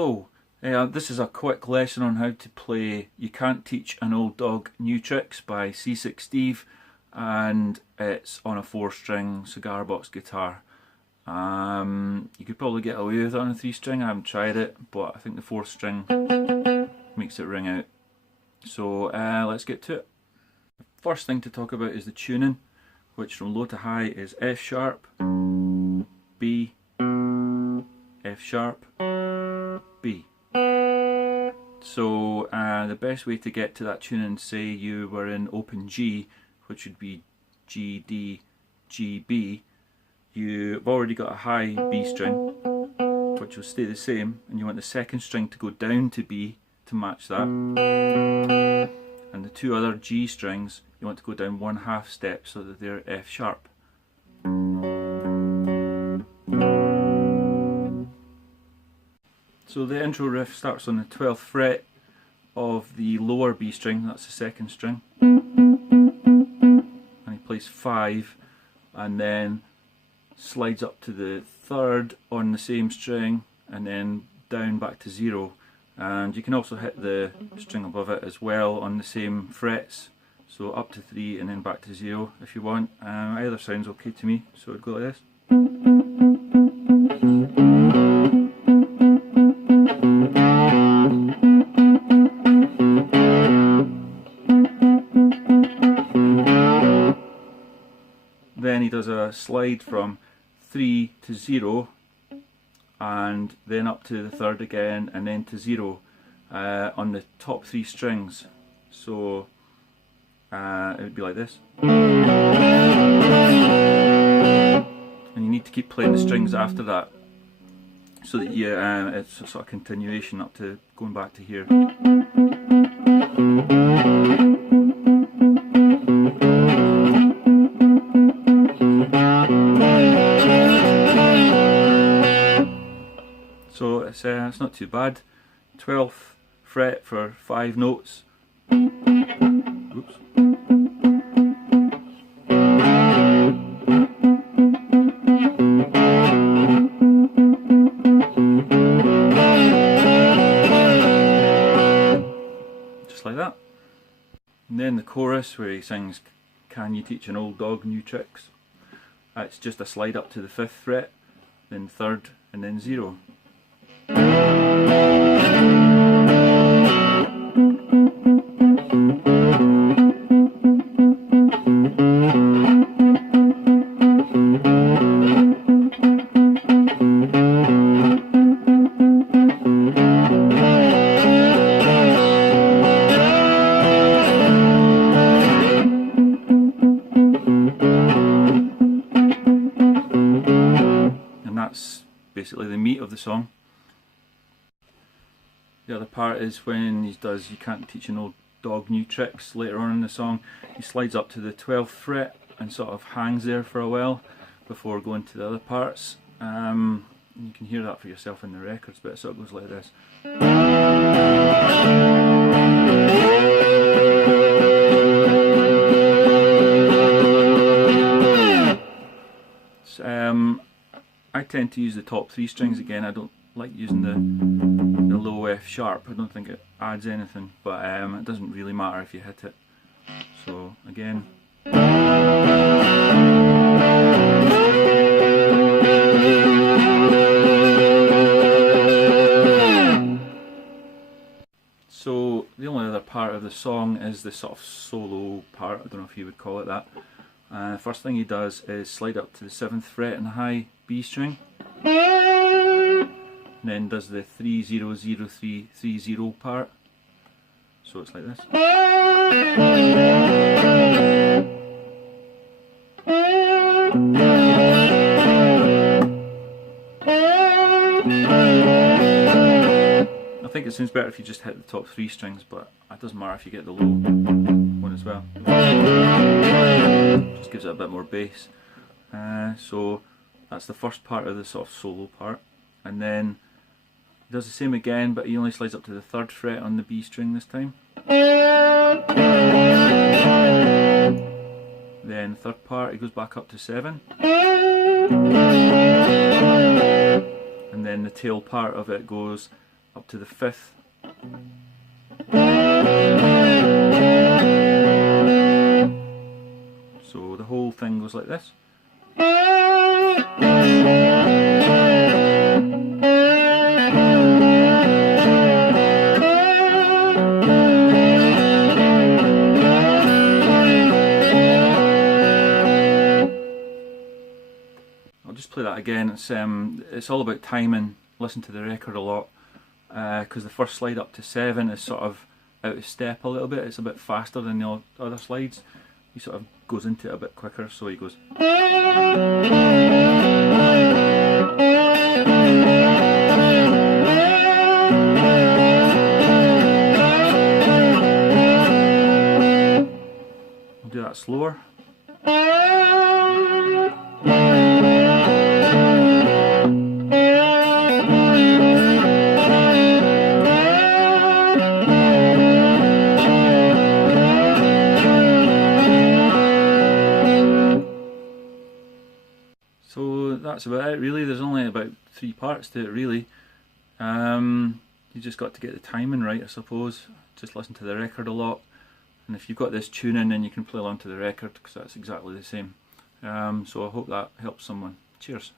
So, this is a quick lesson on how to play You Can't Teach an Old Dog New Tricks by Seasick Steve, and it's on a 4-string cigar box guitar. You could probably get away with it on a 3-string, I haven't tried it, but I think the 4th string makes it ring out. So let's get to it. The first thing to talk about is the tuning, which from low to high is F sharp, B, F sharp, B. So the best way to get to that tuning, say you were in open G, which would be G, D, G, B, you've already got a high B string, which will stay the same, and you want the 2nd string to go down to B to match that, and the 2 other G strings you want to go down 1/2 step so that they're F sharp. So the intro riff starts on the 12th fret of the lower B string, that's the 2nd string, and he plays 5 and then slides up to the 3rd on the same string and then down back to 0, and you can also hit the string above it as well on the same frets, so up to 3 and then back to 0 if you want. Either sounds okay to me, so it'd go like this. Then he does a slide from 3 to 0 and then up to the 3rd again and then to 0 on the top 3 strings. So it would be like this. And you need to keep playing the strings after that so that you, it's a sort of continuation up to going back to here. So it's not too bad. 12th fret for 5 notes. Oops. Just like that. And then the chorus where he sings, "Can you teach an old dog new tricks?" It's just a slide up to the 5th fret, then 3rd and then 0. And that's basically the meat of the song. The other part is when he does You Can't Teach an Old Dog New Tricks later on in the song. He slides up to the 12th fret and sort of hangs there for a while before going to the other parts. You can hear that for yourself in the records, but it sort of goes like this. I tend to use the top 3 strings again. I don't like using the low F sharp. I don't think it adds anything, but it doesn't really matter if you hit it. So again. So the only other part of the song is the sort of solo part. I don't know if you would call it that. First thing he does is slide up to the 7th fret in the high B string, and then does the 3 0 0 3 3 0 part. So it's like this. I think it sounds better if you just hit the top 3 strings, but it doesn't matter if you get the low one as well. Just gives it a bit more bass. So that's the first part of the sort of solo part, and then he does the same again, but he only slides up to the 3rd fret on the B string this time. Then 3rd part, he goes back up to 7, and then the tail part of it goes up to the 5th. So the whole thing goes like this. I'll just play that again. It's all about timing. Listen to the record a lot, because the first slide up to 7 is sort of out of step a little bit. It's a bit faster than the other slides. He sort of goes into it a bit quicker, so he goes. I'll do that slower. So that's about it really. There's only about 3 parts to it really. You just got to get the timing right, I suppose. Just listen to the record a lot, and if you've got this tuning, then you can play along to the record, because that's exactly the same. So I hope that helps someone. Cheers.